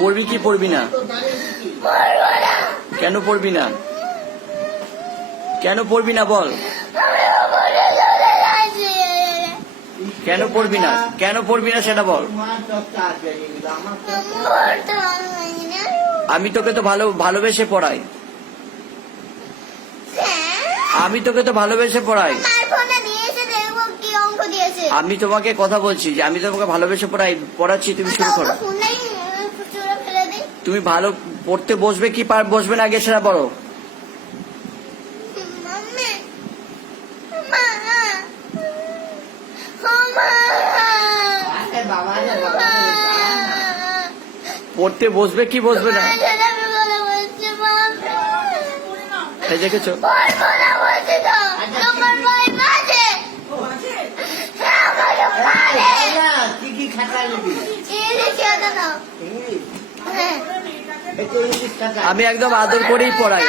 পড়বি কি পড়বি না? কেন পড়বি না? কেন পড়বি না বল? কেন পড়বি না? কেন পড়বি না সেটা বল। আমি তোকে তো ভালোবেসে পড়াই। আমি তোকে তো ভালোবেসে পড়াই। আমি তোমাকে কথা বলছি যে আমি তোমাকে ভালোবেসে পড়াচ্ছি, তুমি শুরু করো। তুমি ভালো পড়তে বসবে কি বসবে না আগে সেটা বলো। পড়তে বসবে কি বসবে না দেখেছো? আমি একদম আদর করেই পড়াই।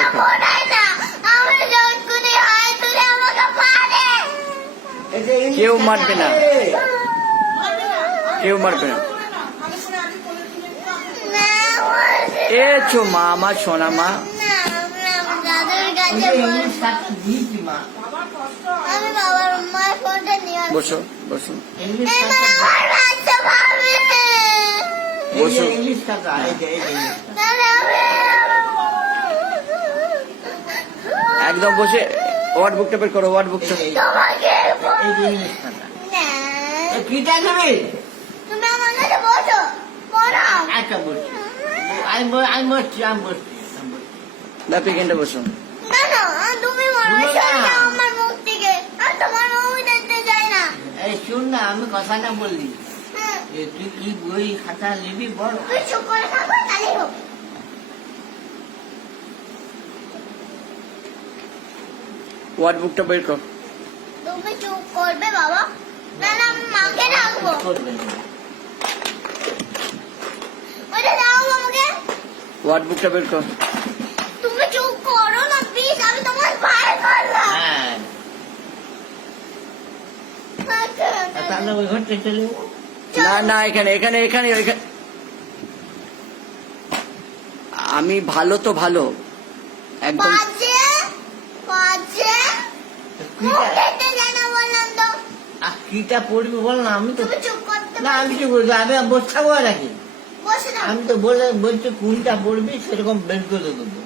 কেউ মারবে না, কেউ মারবে না। এছো মা, আমার সোনা মা। বসো বসো বসো। একদম বসে ওয়ার্ড বুকটা বের করো, ওয়ার্ড বুকটা। ব্যাপী কেনটা বসো। শুন না, আমি কথাটা বললি, তুই কি বই খাতা নিবি বল। ওয়ার্ড বুকটা বের কর। তুমি চুপ করবে বাবা, না না আমি মাকে ডাকবো। ওটা দাও আমাকে। ওয়ার্ড বুকটা বের কর। তুমি চুপ করো না প্লিজ, আমি তোমার ভাই করলাম। তাহলে ওই ঘরটা চলে না না, এখানে এখানে এখানে এখানে। আমি ভালো তো ভালো একদম। কিটা পড়বি বল না। আমি তো না, আমি কি বলবো, আমি বসে থাকবো নাকি? আমি তো বলছি কোনটা পড়বি সেরকম বের করে দেবো।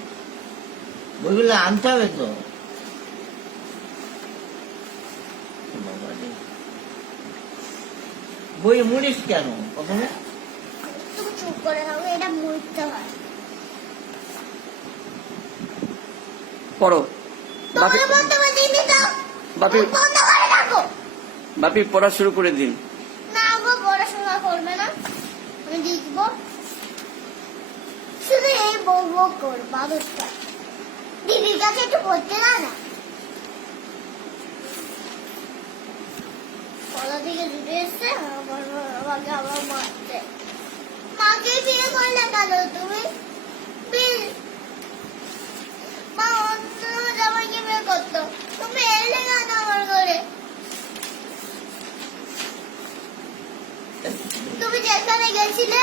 বইগুলো আনতে হবে তো। বই মুড়িস কেন প্রথমে? তুমি চুপ করে থাকো, এটা মুড়তে হয়। পড়ো। বাপি পড়া শুরু করে দিন। না গো, পড়াশোনা করবে না, আমি লিখবো শুধু। এই বউ বউ করবো আদরটা। দিদির কাছে একটু পড়তে না না, কলা থেকে জুড়ে এসছে আমাকে আবার মারছে। মাকে বিয়ে করলে কেন তুমি? মা অন্য জামাইকে বিয়ে করতো, তুমি এলে কেন আমার ঘরে? তুমি যেখানে গেছিলে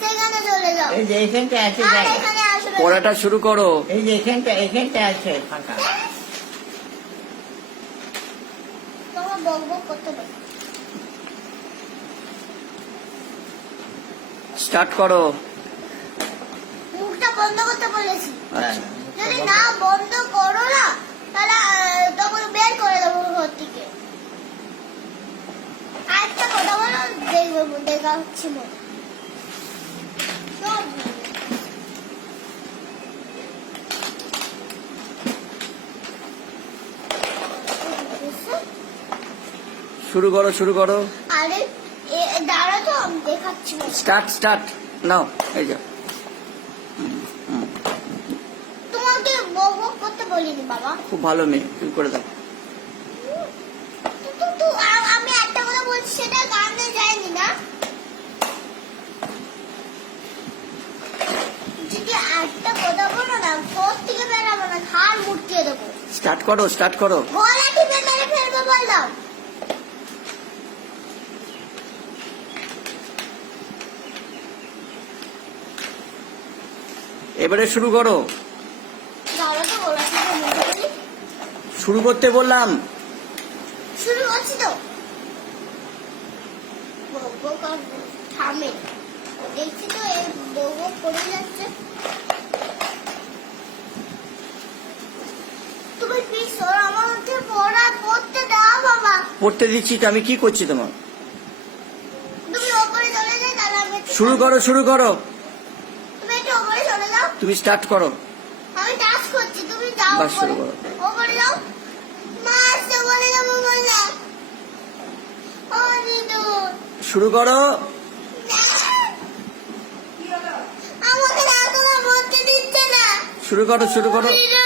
সেখানে চলে যাও। এই যে এখানটা আছে, এখানে আসবে। পড়াটা শুরু করো। এই যে এখানটা আছে ফাঁকা। তোমার বক বক করতে পারো। স্টার্ট করো। মুখটা বন্ধ করতে বলেছি। যদি না বন্ধ করো না তাহলে তখন বের করে দেবো ঘর থেকে। আরেকটা কথা বলো, দেখবো দেখা হচ্ছে মনে। শুরু করো শুরু করো। আরে দাঁড়া তো, আমি দেখাচ্ছি। Start start now. এই যা, তোমাকে বক বক করতে বলিনি বাবা। খুব ভালো মেয়ে, তুমি করে দাও। আমি একটা কথা বলছি, সেটা গানে যায়নি না। যদি একটা কথা বলো না, কোথ থেকে বেরাবো না, হার মুটকে দেবো। স্টার্ট করো স্টার্ট করো। গলা টিপে মেরে ফেলবো বললাম। এবারে শুরু করো। দাঁড়া তো বলেছি তো মুখে বলি। শুরু করতে বললাম। শুরু করছি তো। বকবক আর থামে। দেখছি তো এই বকবক করে যাচ্ছে। তুমি প্লিজ আমাকে পড়তে দাও বাবা। পড়তে দিচ্ছি তো, আমি কি করছি তোমার? তুমি ওপরে চলে যাও তাহলে আমি শুরু করো, শুরু করো। তুমি একটু ওপরে চলে যাও। তুমি স্টার্ট করো। আমি টাচ করছি, তুমি যাও বাস শুরু করো। ওপরে যাও। মা আসতে বলে যাবো বলে। ও দিদু। শুরু করো। আমাকে না তোমার পড়তে দিচ্ছে না। শুরু করো, শুরু করো। দিদু